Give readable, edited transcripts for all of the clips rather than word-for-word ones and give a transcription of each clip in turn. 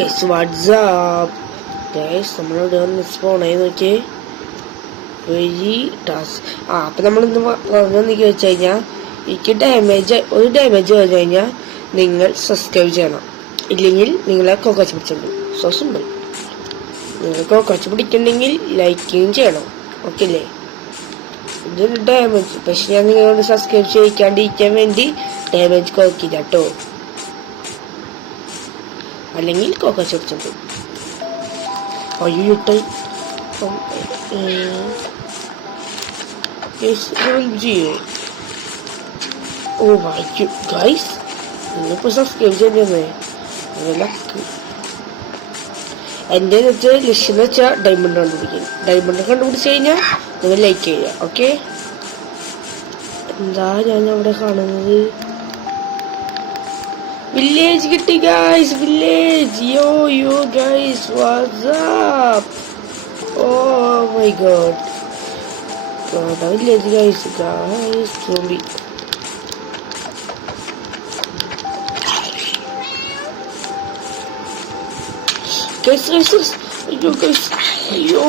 Guys, what's up? Guys, നമ്മളിവിടെ വന്ന് spawn ആയി നോക്കിയേ വെരി ടാസ്ക്. അപ്പം നമ്മളിന്ന് പറഞ്ഞെന്ന് വെച്ച് കഴിഞ്ഞാൽ എനിക്ക് ഒരു ഡാമേജ് വന്നു കഴിഞ്ഞാൽ നിങ്ങൾ സബ്സ്ക്രൈബ് ചെയ്യണം, ഇല്ലെങ്കിൽ നിങ്ങളെ കോക്കാച്ച് പിടിച്ചിട്ടുണ്ട്. So simple. നിങ്ങൾ കോക്കാച്ച് പിടിക്കണമെങ്കിൽ ലൈക്കും ചെയ്യണം, ഓക്കെ അല്ലേ? ഇതൊരു ഡാമേജ്, പക്ഷെ ഞാൻ നിങ്ങളോട് സബ്സ്ക്രൈബ് ചെയ്യിക്കാണ്ടിരിക്കാൻ വേണ്ടി ഡാമേജ് കുറക്കില്ല കേട്ടോ, അല്ലെങ്കിൽ കോക്കാച്ച് പിടിച്ചിട്ടുണ്ട്. അയ്യോട്ടെ ഓ വായിക്കും ഗൈസ്, നിങ്ങളിപ്പോൾ സബ്സ്ക്രൈബ് ചെയ്തേ. ലക്ക് എൻ്റെ ലക്ഷ്യം എന്ന് വെച്ചാൽ ഡയമണ്ട് കണ്ടുപിടിച്ച് കഴിഞ്ഞാൽ നിങ്ങൾ ലൈക്ക് ചെയ്യുക, ഓക്കെ? എന്താ ഞാൻ അവിടെ കാണുന്നത്? വില്ലേജ് കിട്ടി guys, village. Yo guys, what's up? Oh my God, village guys. Sorry, അയ്യോ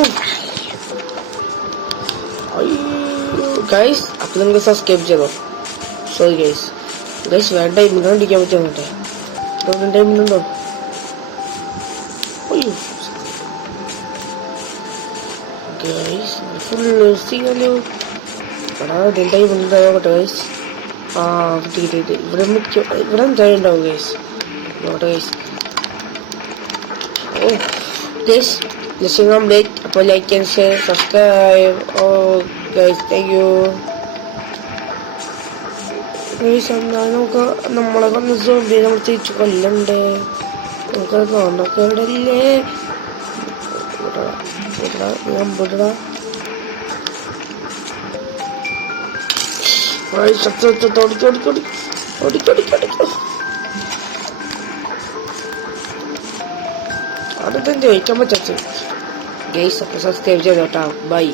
ഗൈസ്. അപ്പൊ നിങ്ങൾ സബ്സ്ക്രൈബ് ചെയ്തോ. Sorry guys. വേണ്ട ഡയമണ്ട് കണ്ടിരിക്കാൻ പറ്റുമോ? ഡയമണ്ട് ഉണ്ടോ? അയ്യോ ഗൈസ്, ഫുള്ള് സീനല്ലോ. ഡയമണ്ട് ഉണ്ടാവട്ടെ ഗൈസ്. കിട്ടി. ഇവിടെ എന്തായാലും ഉണ്ടാവും ഗൈസ്. നോട്ടെ ഗൈസ്. ഓ ഗൈസ്, ലക്ഷ്യം കംപ്ലീറ്റ്. അപ്പോൾ like and share, subscribe. Oh guys, thank you. നമുക്ക് നമ്മളെ കൊന്ന് സോംബി നമ്മൾ തിരിച്ചു കൊല്ലണ്ടേ? നമുക്ക് നോണ്ടൊക്കെ ഇവിടെ അല്ലേ? അടുത്തെന്ത് ചോദിക്കാൻ പറ്റാത്ത ഗൈസ്. അപ്പോൾ സബ്സ്ക്രൈബ് ചെയ്തോട്ടാ. ബൈ.